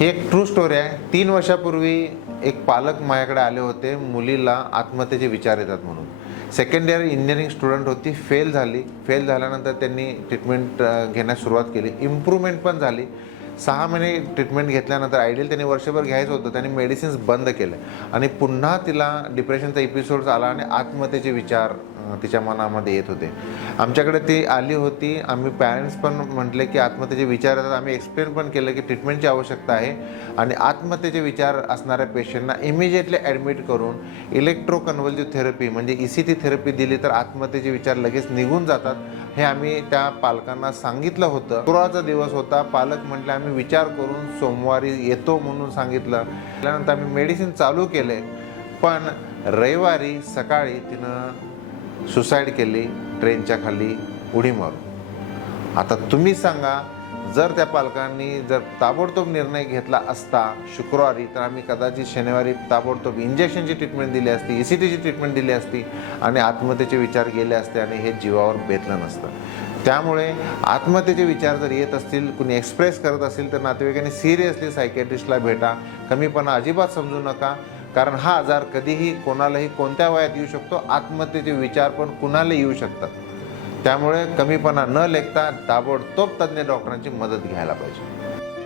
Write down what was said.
ही एक true story आहे. 3 वर्षापूर्वी एक पालक माझ्याकडे आले होते, मुलीला आत्महत्येचे विचार येतात म्हणून. सेकंड इयर इंजिनिअरिंग स्टुडंट होती, फेल झाली. फेल झाल्यानंतर त्यांनी ट्रीटमेंट घेण्यास सुरुवात केली. इम्प्रूव्हमेंट पण झाली. 6 महिने ट्रीटमेंट घेतल्यानंतर आयडियल त्यांनी वर्षभर घ्यायचं होतं, त्यांनी मेडिसिन्स बंद केले आणि पुन्हा तिला डिप्रेशनचा एपिसोड आला आणि आत्महत्येचे विचार तिच्या मनामध्ये येत होते. आमच्याकडे ती आली होती. आम्ही पॅरेंट्स पण म्हटले की आत्महत्येचे विचार येतात. आम्ही एक्सप्लेन पण केलं की ट्रीटमेंटची आवश्यकता आहे आणि आत्महत्येचे विचार असणाऱ्या पेशंटना इमिजिएटली ॲडमिट करून इलेक्ट्रोकन्व्हल्सिव्ह थेरपी म्हणजे ECT थेरपी दिली तर आत्महत्येचे विचार लगेच निघून जातात. हे आम्ही त्या पालकांना सांगितलं होतं. शुक्रवारचा दिवस होता. पालक म्हटले आम्ही विचार करून सोमवारी येतो म्हणून सांगितलं. त्यानंतर आम्ही मेडिसिन चालू केले, पण रविवारी सकाळी तिनं सुसाईड केली ट्रेनच्या खाली उडी मारून. आता तुम्ही सांगा, जर त्या पालकांनी जर ताबडतोब निर्णय घेतला असता शुक्रवारी, तर आम्ही कदाचित शनिवारी ताबडतोब इंजेक्शनची ट्रीटमेंट दिली असती, ECTची ट्रीटमेंट दिली असती आणि आत्महत्येचे विचार गेले असते आणि हे जीवावर बेतलं नसतं. त्यामुळे आत्महत्येचे विचार जर येत असतील, कुणी एक्सप्रेस करत असेल, तर नातेवाईकांनी सिरियसली सायकॅट्रिस्टला भेटा. कमीपणा अजिबात समजू नका, कारण हा आजार कधीही कोणालाही कोणत्या वयात येऊ शकतो. आत्महत्येचे विचार पण कुणालाही येऊ शकतात. त्यामुळे कमीपणा न लेखता ताबडतोब तज्ज्ञ डॉक्टरांची मदत घ्यायला पाहिजे.